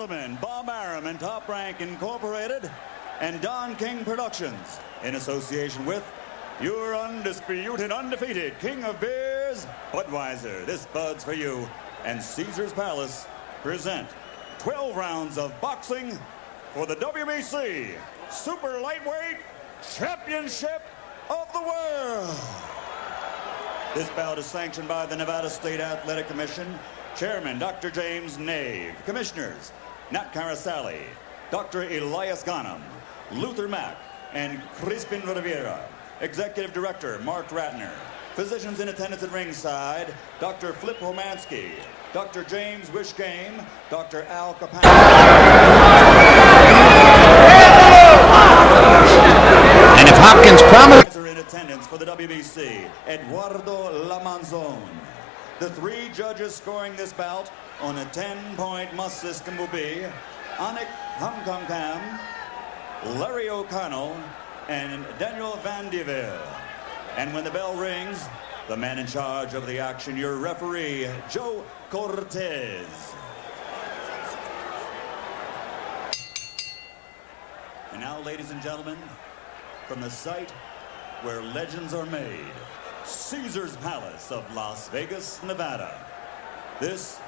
gentlemen, Bob Arum and Top Rank Incorporated and Don King Productions, in association with your undisputed, undefeated King of Beers, Budweiser, this Bud's for you, and Caesar's Palace present 12 rounds of boxing for the WBC Super Lightweight Championship of the World. This bout is sanctioned by the Nevada State Athletic Commission, Chairman Dr. James Nave, Commissioners Nat Carasali, Dr. Elias Ghanem, Luther Mack, and Crispin Rivera. Executive Director Mark Ratner. Physicians in attendance at ringside, Dr. Flip Romansky, Dr. James Wishgame, Dr. Al Capone. And if Hopkins promised In attendance for the WBC, Eduardo Lamanzon. The three judges scoring this bout on a 10-point must system will be Anik Hamkamkam, Larry O'Connell, and Daniel Van Deville. And when the bell rings, the man in charge of the action, your referee, Joe Cortez. And now, ladies and gentlemen, from the site where legends are made, Caesar's Palace of Las Vegas, Nevada. This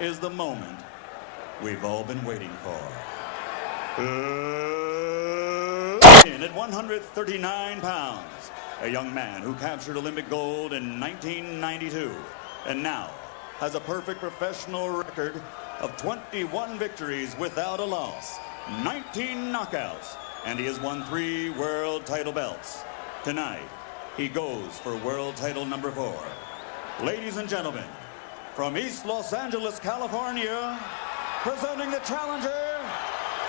is the moment we've all been waiting for. At 139 pounds, a young man who captured Olympic gold in 1992 and now has a perfect professional record of 21 victories without a loss, 19 knockouts, and he has won 3 world title belts. Tonight, he goes for world title number 4. Ladies and gentlemen, from East Los Angeles, California, presenting the challenger,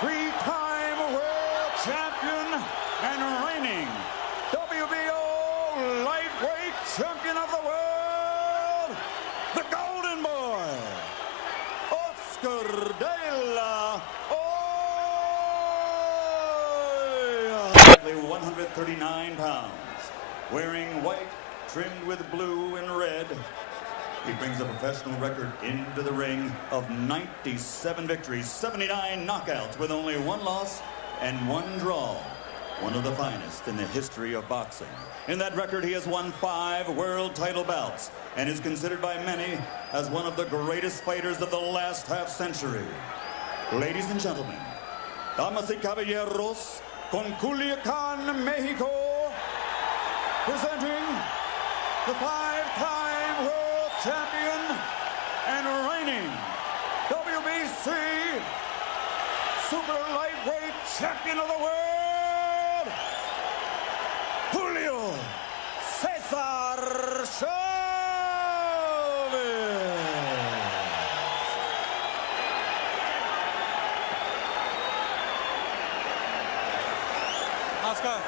3-time world champion and reigning WBO lightweight champion of the world, the Golden Boy, Oscar De La Hoya. 139 pounds, wearing white trimmed with blue and red. He brings a professional record into the ring of 97 victories, 79 knockouts with only 1 loss and 1 draw. One of the finest in the history of boxing. In that record, he has won 5 world title bouts and is considered by many as one of the greatest fighters of the last half-century. Ladies and gentlemen, damas y caballeros, con Culiacan, Mexico, presenting the 5-time world champion and reigning WBC Super Lightweight Champion of the World, Julio Cesar Chavez. Oscar.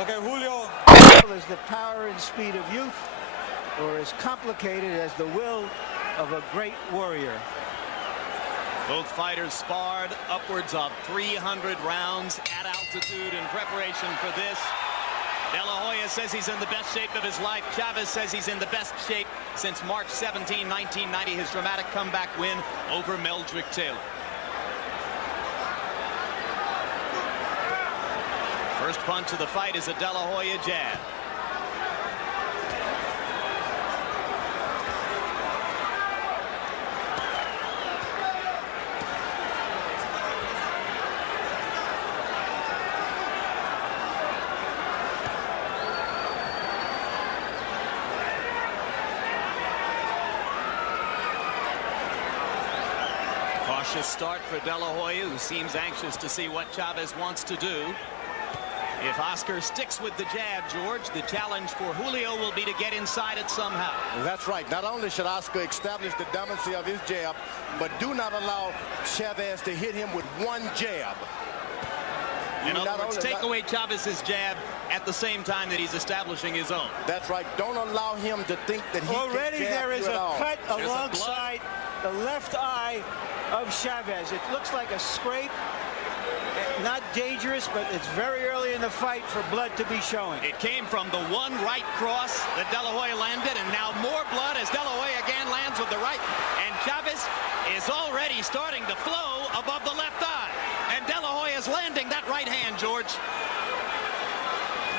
Okay, Julio. Is the power and speed of youth, or as complicated as the will of a great warrior. Both fighters sparred upwards of 300 rounds at altitude in preparation for this. De La Hoya says he's in the best shape of his life. Chavez says he's in the best shape since March 17, 1990, his dramatic comeback win over Meldrick Taylor. First punch of the fight is a De La Hoya jab. Cautious start for De La Hoya, who seems anxious to see what Chavez wants to do. If Oscar sticks with the jab, George, the challenge for Julio will be to get inside it somehow. That's right. Not only should Oscar establish the dominancy of his jab, but do not allow Chavez to hit him with one jab. In other words, take away Chavez's jab at the same time that he's establishing his own. That's right. Don't allow him to think that he already can jab there is you at a all. cut alongside the left eye of Chavez. It looks like a scrape. Not dangerous, but it's very early in the fight for blood to be showing. It came from the one right cross that De La Hoya landed, and now more blood lands with the right, and Chavez is already starting to flow above the left eye. And De La Hoya is landing that right hand, George.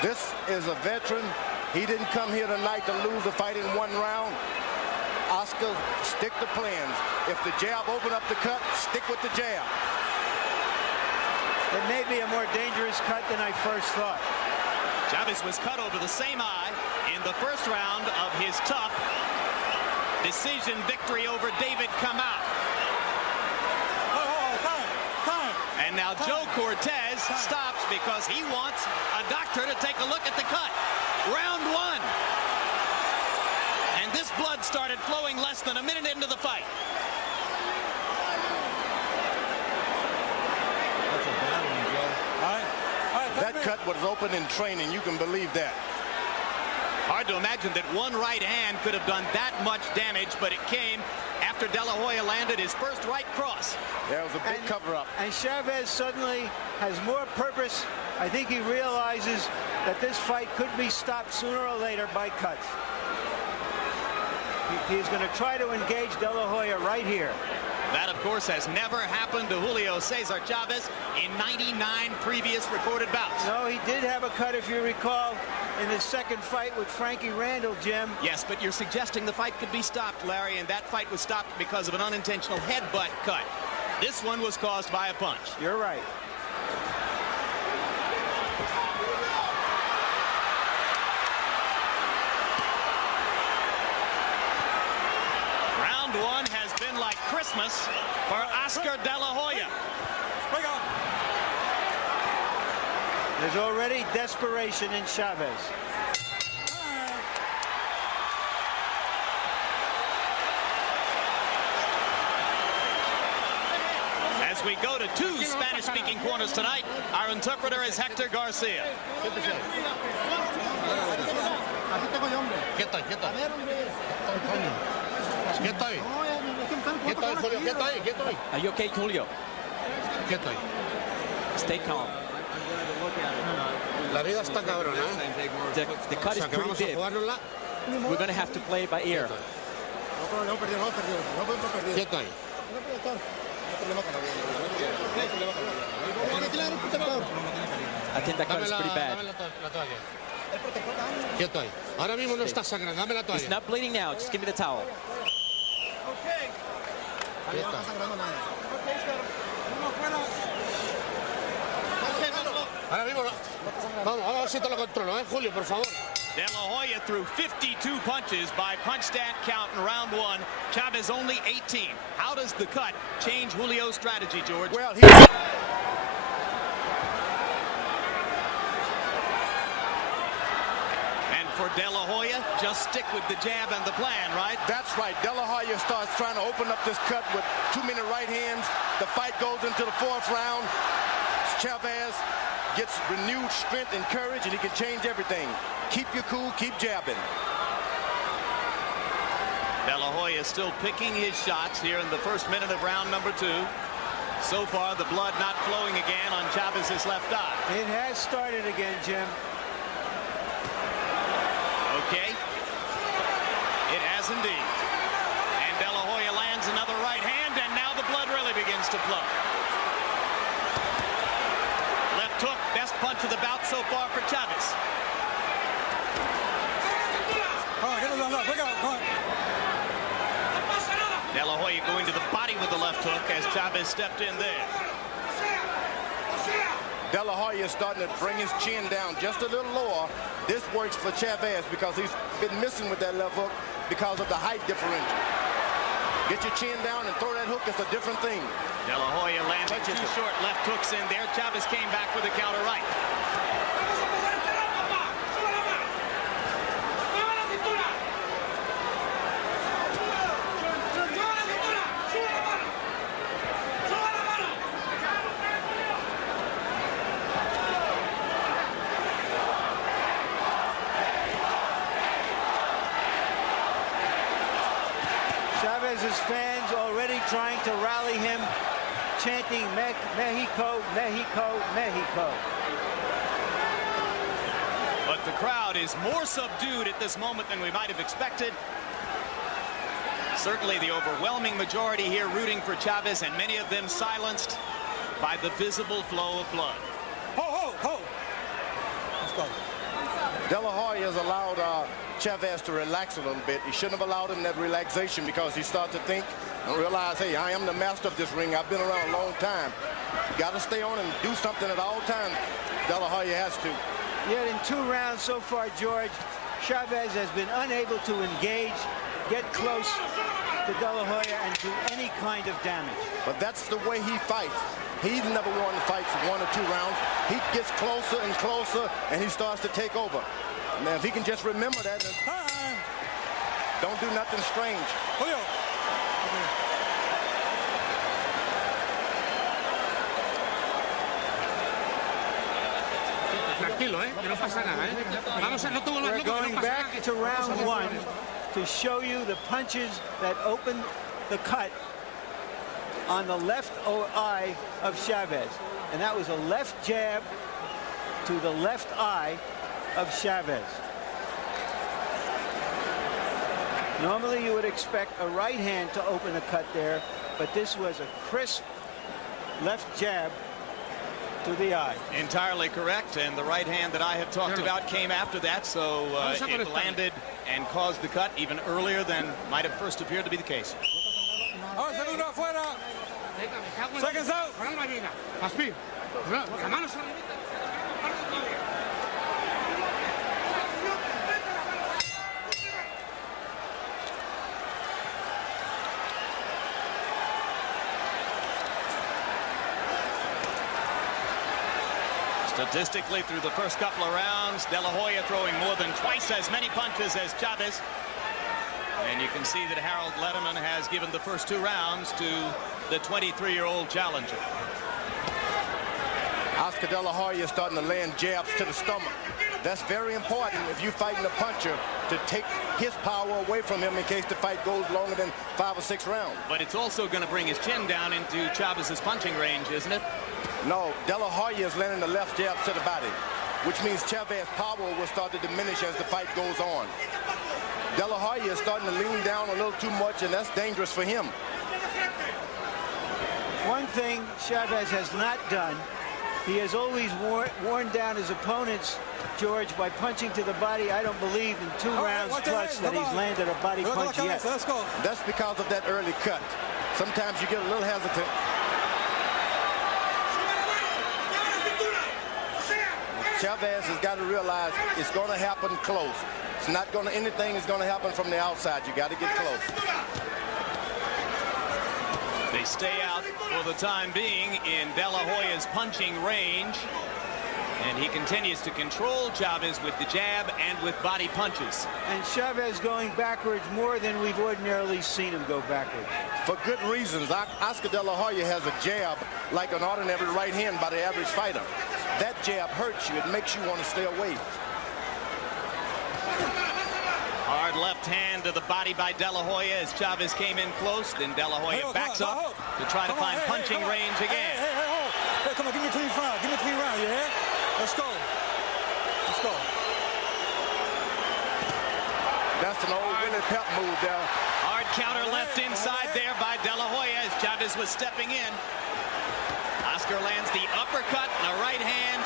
This is a veteran. He didn't come here tonight to lose a fight in one round. Oscar, stick to plans. If the jab open up the cut, stick with the jab. It may be a more dangerous cut than I first thought. Chavez was cut over the same eye in the first round of his tough decision victory over David Kamau. And now Joe Cortez stops because he wants a doctor to take a look at the cut. Round one. And this blood started flowing less than a minute into the fight. That cut was open in training. You can believe that. Hard to imagine that one right hand could have done that much damage, but it came after De La Hoya landed his first right cross. There was a big cover-up. And Chavez suddenly has more purpose. I think he realizes that this fight could be stopped sooner or later by cuts. He's going to try to engage De La Hoya right here. That, of course, has never happened to Julio Cesar Chavez in 99 previous recorded bouts. No, he did have a cut, if you recall, in his second fight with Frankie Randall, Jim. Yes, but you're suggesting the fight could be stopped, Larry, and that fight was stopped because of an unintentional headbutt cut. This one was caused by a punch. You're right. Round one has been like Christmas for Oscar De La Hoya. There's already desperation in Chavez. As we go to two Spanish-speaking corners tonight, our interpreter is Hector Garcia. Are you okay, Julio? Stay calm. La vida está cabrona, ¿eh? The cut is pretty big. We're going to have to play by ear. Quieto ahí. I think that cut is pretty bad. Dame la toalla. Quieto ahí. Ahora mismo no está sangrando. Dame la toalla. It's not bleeding now. Just give me the towel. Ahora mismo no. Vamos, a ver si te lo controlo, Julio, por favor. De La Hoya threw 52 punches by punch stat count in round one. Chavez only 18. How does the cut change Julio's strategy, George? Well, for De La Hoya, just stick with the jab and the plan, right? That's right. De La Hoya starts trying to open up this cut with too many right hands. The fight goes into the fourth round. Chavez gets renewed strength and courage, and he can change everything. Keep your cool, keep jabbing. De La Hoya still picking his shots here in the first minute of round number two. So far, the blood not flowing again on Chavez's left eye. It has started again, Jim. Okay. It has indeed. And De La Hoya lands another right hand, and now the blood really begins to flow. Left hook, best punch of the bout so far for Chavez. De La Hoya going to the body with the left hook as Chavez stepped in there. De La Hoya is starting to bring his chin down just a little lower. This works for Chavez because he's been missing with that left hook because of the height differential. Get your chin down and throw that hook. It's a different thing. De La Hoya landed two short left hooks in there. Chavez came back with a counter right. Chavez's fans already trying to rally him, chanting Mexico, Mexico, Mexico. But the crowd is more subdued at this moment than we might have expected. Certainly the overwhelming majority here rooting for Chavez, and many of them silenced by the visible flow of blood. Ho! Let's go. De La Hoya has allowed Chavez to relax a little bit. He shouldn't have allowed him that relaxation, because he started to think and realize, hey, I am the master of this ring. I've been around a long time. Got to stay on and do something at all times. De La Hoya has to. Yet in 2 rounds so far, George, Chavez has been unable to engage, get close to De La Hoya, and do any kind of damage. But that's the way he fights. He's never won the fight for 1 or 2 rounds. He gets closer and closer, and he starts to take over. Now, if he can just remember that, and don't do nothing strange. Julio. Tranquilo, que no pasa nada, Vamos a no tuvo We're going back to round 1 to show you the punches that opened the cut on the left eye of Chavez. And that was a left jab to the left eye of Chavez. Normally you would expect a right hand to open a cut there, but this was a crisp left jab to the eye. Entirely correct, and the right hand that I have talked about came after that, so it landed and caused the cut even earlier than might have first appeared to be the case. Segundo afuera. Seconds out. Statistically, through the first couple of rounds, De La Hoya throwing more than twice as many punches as Chavez. And you can see that Harold Letterman has given the first 2 rounds to the 23-year-old challenger. Oscar De La Hoya is starting to land jabs to the stomach. That's very important if you're fighting a puncher, to take his power away from him in case the fight goes longer than 5 or 6 rounds. But it's also going to bring his chin down into Chavez's punching range, isn't it? No, De La Hoya is landing the left jabs to the body, which means Chavez's power will start to diminish as the fight goes on. De La Hoya is starting to lean down a little too much, and that's dangerous for him. One thing Chavez has not done, he has always worn down his opponents, George, by punching to the body. I don't believe in 2 rounds plus that he's landed a body punch yet. Let's go. That's because of that early cut. Sometimes you get a little hesitant. Chavez has got to realize it's going to happen close. It's not going to, anything is going to happen from the outside. You got to get close. They stay out for the time being in De La Hoya's punching range. And he continues to control Chavez with the jab and with body punches. And Chavez going backwards more than we've ordinarily seen him go backwards. For good reasons. Oscar De La Hoya has a jab like an ordinary right hand by the average fighter. That jab hurts you. It makes you want to stay away. Hard left hand to the body by De La Hoya as Chavez came in close. Then De La Hoya backs up to try to find punching range again. Hey, come on, give me a clean round. Give me a clean round, you hear? Let's go. Let's go. That's an old Willie Pep move there. Hard counter left inside there by De La Hoya as Chavez was stepping in. Oscar lands the uppercut and a right hand.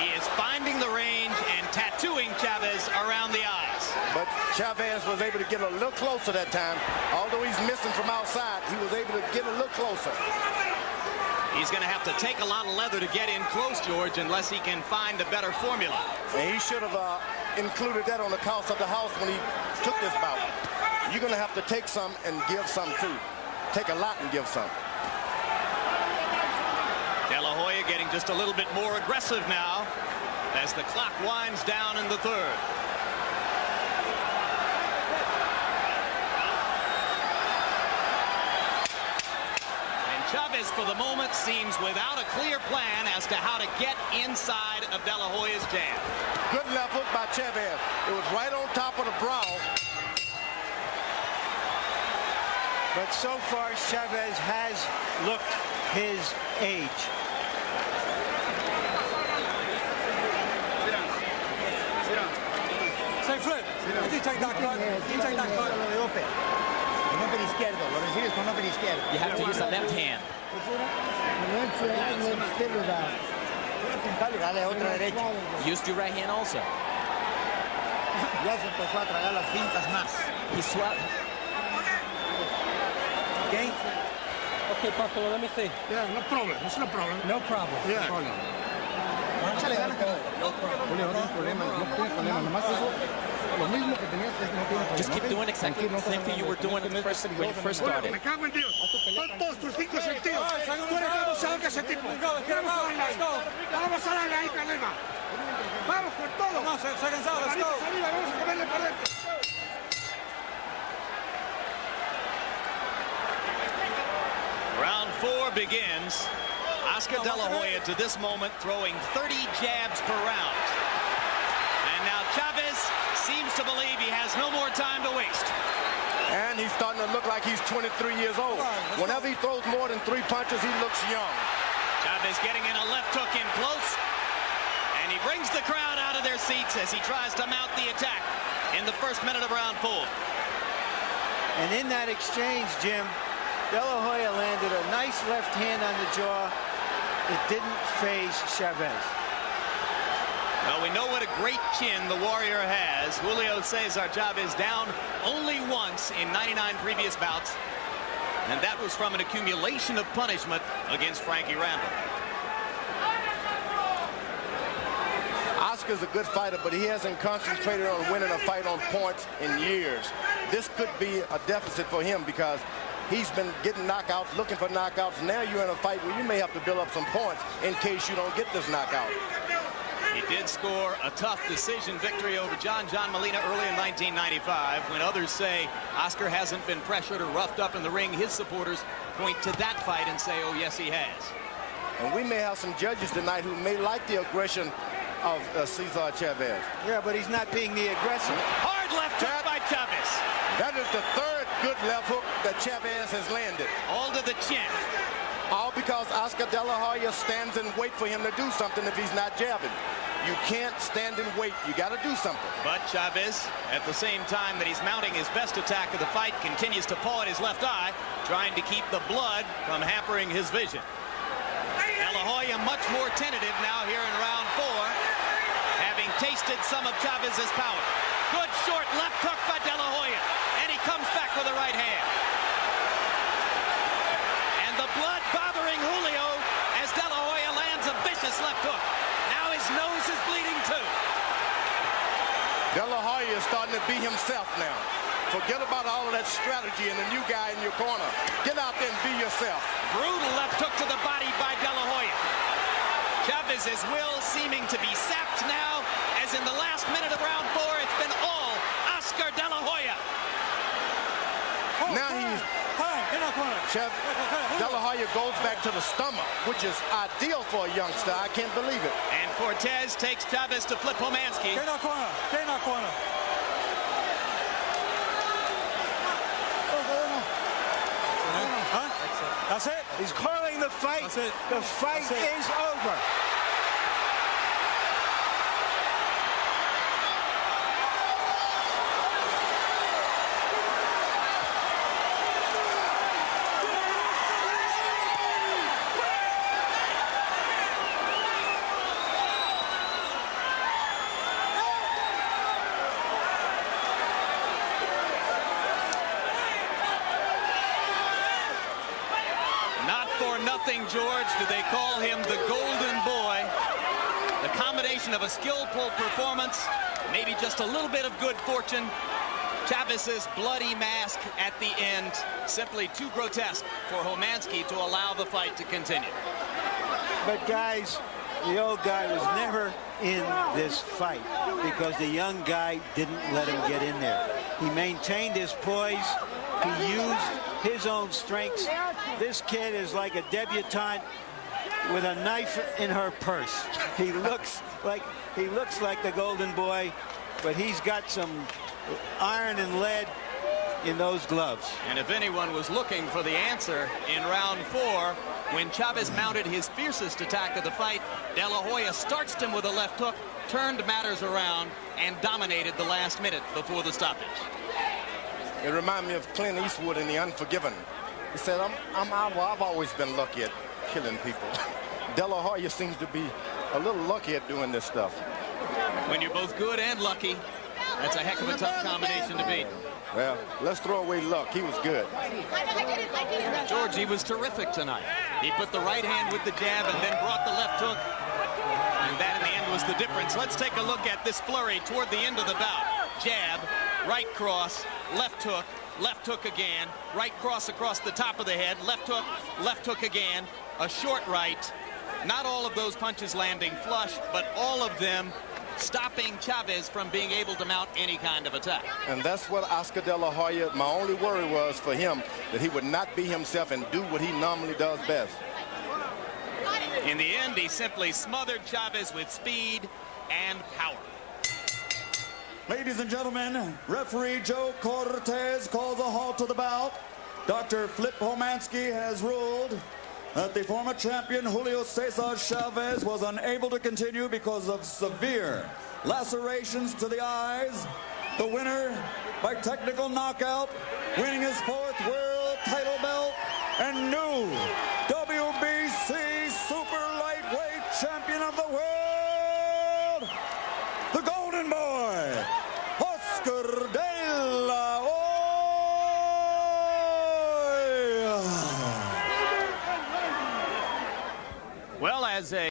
He is finding the range and tattooing Chavez around the eyes. But Chavez was able to get a little closer that time. Although he's missing from outside, he was able to get a little closer. He's going to have to take a lot of leather to get in close, George, unless he can find a better formula. And he should have included that on the cost of the house when he took this bout. You're going to have to take some and give some too. Take a lot and give some. De La Hoya getting just a little bit more aggressive now as the clock winds down in the 3rd. Chavez, for the moment, seems without a clear plan as to how to get inside of De La Hoya's jab. Good left hook by Chavez. It was right on top of the brow. But so far, Chavez has looked his age. Say flip. You take that cut. You take that cut. You have to use the left hand. Use your right hand also. He swapped. Okay? Okay, Paco, let me see. Yeah, no problem. It's no problem. No problem. Yeah. No problem. Just keep doing exactly the same thing you were doing when you first started. Me cago en Dios. Son todos tus 5 sentidos. Tú eres como sabes que ese tipo. Vamos a darle ahí, Calema. Vamos con todo. Vamos, se ha cansado, let's go. Vamos a comerle por dentro. Round 4 begins. Oscar De La Hoya to this moment throwing 30 jabs per round. And now Chavez seems to believe he has no more time to waste. And he's starting to look like he's 23 years old. Whenever he throws more than 3 punches, he looks young. Chavez getting in a left hook in close. And he brings the crowd out of their seats as he tries to mount the attack in the first minute of round 4. And in that exchange, Jim, De La Hoya landed a nice left hand on the jaw. It didn't phase Chavez. Well, we know what a great chin the Warrior has. Julio Cesar Chavez down only once in 99 previous bouts. And that was from an accumulation of punishment against Frankie Randall. Oscar's a good fighter, but he hasn't concentrated on winning a fight on points in years. This could be a deficit for him because he's been getting knockouts, looking for knockouts. Now you're in a fight where you may have to build up some points in case you don't get this knockout. He did score a tough decision victory over John Molina early in 1995. When others say Oscar hasn't been pressured or roughed up in the ring, his supporters point to that fight and say, oh, yes, he has. And we may have some judges tonight who may like the aggression of Cesar Chavez. Yeah, but he's not being the aggressor. Hard left hook by Chavez. That is the 3rd good left hook that Chavez has landed. All to the chin. All because Oscar De La Hoya stands and wait for him to do something if he's not jabbing. You can't stand and wait. You got to do something. But Chavez, at the same time that he's mounting his best attack of the fight, continues to paw at his left eye, trying to keep the blood from hampering his vision. De La Hoya much more tentative now here in round 4, having tasted some of Chavez's power. Good short left hook by De La Hoya, and he comes back with a right hand. And the blood bothering Julio as De La Hoya lands a vicious left hook. Now his nose is bleeding too. De La Hoya is starting to be himself now. Forget about all of that strategy and the new guy in your corner. Get out there and be yourself. Brutal left hook to the body by De La Hoya. Chavez's will seeming to be sapped now, as in the last minute of round 4, it's been all Oscar De La Hoya. Now he's... De La Hoya goes back to the stomach, which is ideal for a youngster. I can't believe it. And Cortez takes Chavez to flip Homansky. Stay in our corner. Stay in our corner. That's it. He's calling the fight. That's it. The fight is over. George, do they call him the Golden Boy? The combination of a skillful performance, maybe just a little bit of good fortune. Chavez's bloody mask at the end, simply too grotesque for Homansky to allow the fight to continue. But guys, the old guy was never in this fight because the young guy didn't let him get in there. He maintained his poise. He used his own strengths. This kid is like a debutante with a knife in her purse. He looks like the Golden Boy, but he's got some iron and lead in those gloves. And if anyone was looking for the answer in round 4, when Chavez mounted his fiercest attack of the fight, De La Hoya starched him with a left hook, turned matters around, and dominated the last minute before the stoppage. It reminded me of Clint Eastwood in The Unforgiven, He said, I've always been lucky at killing people. De La Hoya seems to be a little lucky at doing this stuff. When you're both good and lucky, that's a heck of a tough combination to beat. Well, let's throw away luck. He was good. George, he was terrific tonight. He put the right hand with the jab and then brought the left hook. And that in the end was the difference. Let's take a look at this flurry toward the end of the bout. Jab, right cross, left hook again, right cross across the top of the head, left hook again, a short right. Not all of those punches landing flush, but all of them stopping Chavez from being able to mount any kind of attack. And that's what Oscar De La Hoya, my only worry was for him, that he would not be himself and do what he normally does best. In the end, he simply smothered Chavez with speed and power. Ladies and gentlemen, referee Joe Cortez calls a halt to the bout. Dr. Flip Homansky has ruled that the former champion Julio Cesar Chavez was unable to continue because of severe lacerations to the eyes. The winner by technical knockout, winning his 4th world title belt and new WBC super lightweight champion of the world, the Golden Boy, Oscar De La Hoya. Well, as a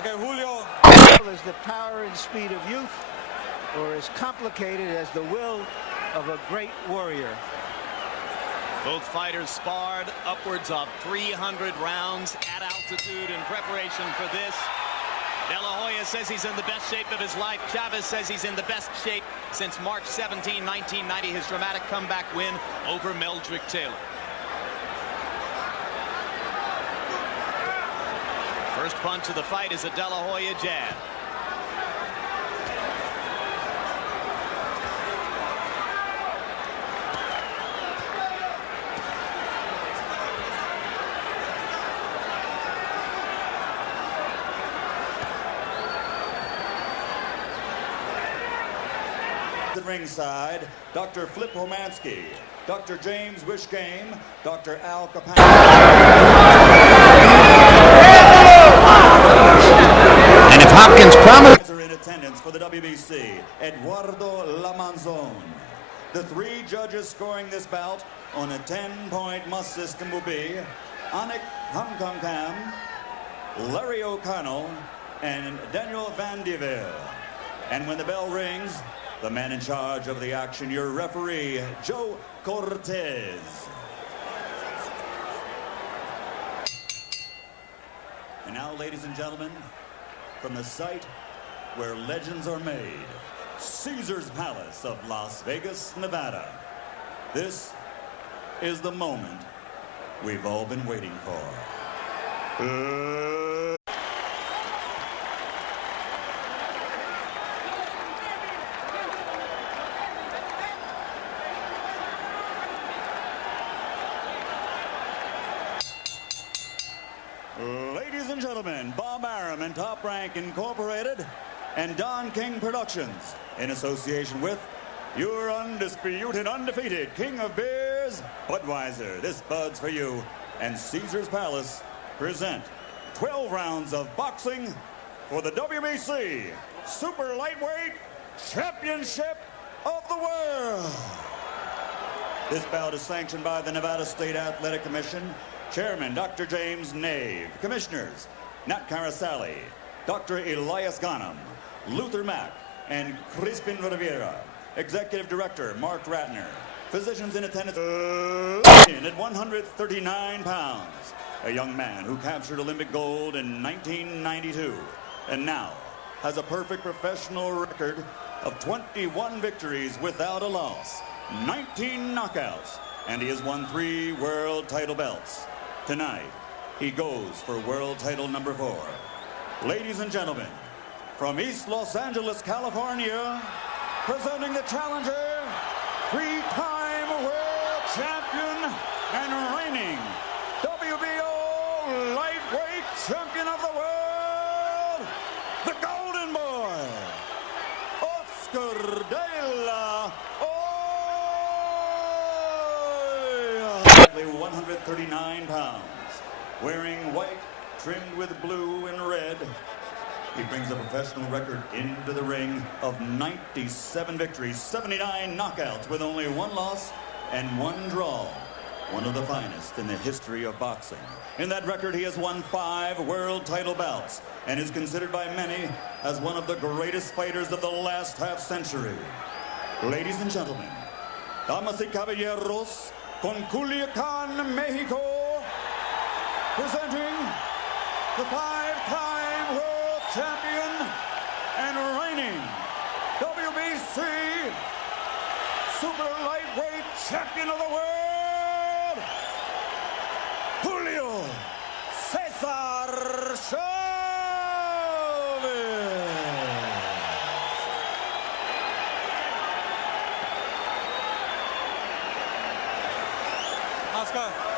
Okay, Julio. Is the power and speed of youth, or as complicated as the will of a great warrior? both fighters sparred upwards of 300 rounds at altitude in preparation for this. De La Hoya says he's in the best shape of his life. Chavez says he's in the best shape since March 17, 1990, his dramatic comeback win over Meldrick Taylor. First punch of the fight is a De La Hoya jab. At ringside, Dr. Flip Romansky, Dr. James Wishgame, Dr. Al Capone. And if Hopkins promised... ...are in attendance for the WBC, Eduardo Lamanzon. The three judges scoring this bout on a 10-point must system will be Anik Hamkamkam, Larry O'Connell, and Daniel Van Deville. And when the bell rings, the man in charge of the action, your referee, Joe Cortez. And now, ladies and gentlemen, from the site where legends are made, Caesar's Palace of Las Vegas, Nevada, this is the moment we've all been waiting for. Ladies and gentlemen, Bob Arum and Top Rank Incorporated and Don King Productions, in association with your undisputed, undefeated King of Beers, Budweiser, this Bud's for you, and Caesar's Palace present 12 rounds of boxing for the WBC Super Lightweight Championship of the World. This bout is sanctioned by the Nevada State Athletic Commission, Chairman Dr. James Nave, Commissioners Nat Carasali, Dr. Elias Ghanem, Luther Mack, and Crispin Rivera. Executive Director Mark Ratner. Physicians in attendance at 139 pounds. A young man who captured Olympic gold in 1992 and now has a perfect professional record of 21 victories without a loss, 19 knockouts, and he has won 3 world title belts. Tonight, he goes for world title number 4. Ladies and gentlemen, from East Los Angeles, California, presenting the challenger, 3-time world champion and reigning WBO lightweight champion of the world, the Golden Boy, Oscar de la Hoya. 139 pounds, wearing white trimmed with blue and red. He brings a professional record into the ring of 97 victories, 79 knockouts with only 1 loss and 1 draw. One of the finest in the history of boxing. In that record, he has won 5 world title bouts and is considered by many as one of the greatest fighters of the last half-century. Ladies and gentlemen, damas y caballeros, con Culiacan, Mexico, presenting the 5-time world champion and reigning WBC super lightweight champion of the world, Julio Cesar Chavez. Oscar.